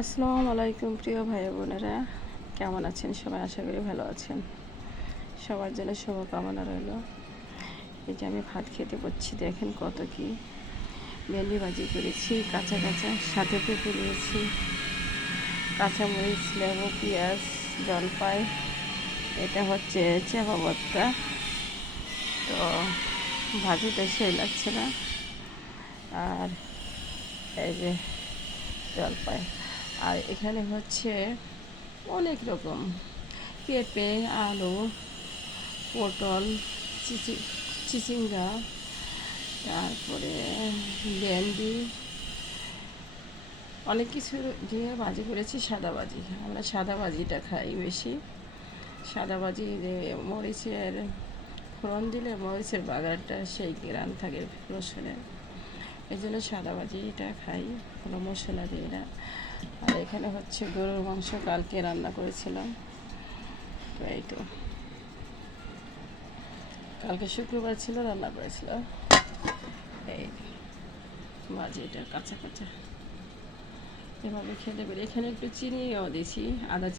আসসালামু আলাইকুম প্রিয় ভাই বোনেরা, কেমন আছেন সবাই? আশা করি ভালো আছেন। সবার জন্য শুভকামনা রইল। এই যে আমি ভাত খেতে বসছি, দেখেন কত কি ভেন্ডি ভাজি করেছি, কাঁচা কাঁচা, সাথে পেঁপে নিয়েছি, কাঁচামরিচ, লেবু, পেঁয়াজ, জলপাই। এটা হচ্ছে চাপা ভর্তা। তো ভাজিটা সেই লাগছে না। আর এই যে জলপাই, আর এখানে হচ্ছে অনেক রকম পেঁপে, আলু, পটল, চিচিঙ্গা, তারপরে ভেন্ডি, অনেক কিছু দিয়ে ভাজি করেছি। সাদা ভাজি, আমরা সাদা ভাজিটা খাই বেশি। সাদা ভাজি মরিচের ফোড়ন দিলে মরিচের বাগারটা সেই গ্রান থাকে রসুনের, এই জন্য সাদা ভাজিটা খাই, কোনো মশলা দিই না। আর এখানে হচ্ছে গরুর মাংস কালকে রান্না করেছিলাম। তো এই তো কালকে শুক্রবার ছিল, রান্না করেছিলাম। এই ভাজিটা কাঁচা কাঁচা এভাবে খেতে পারি। এখানে একটু চিনিও দিয়েছি, আদা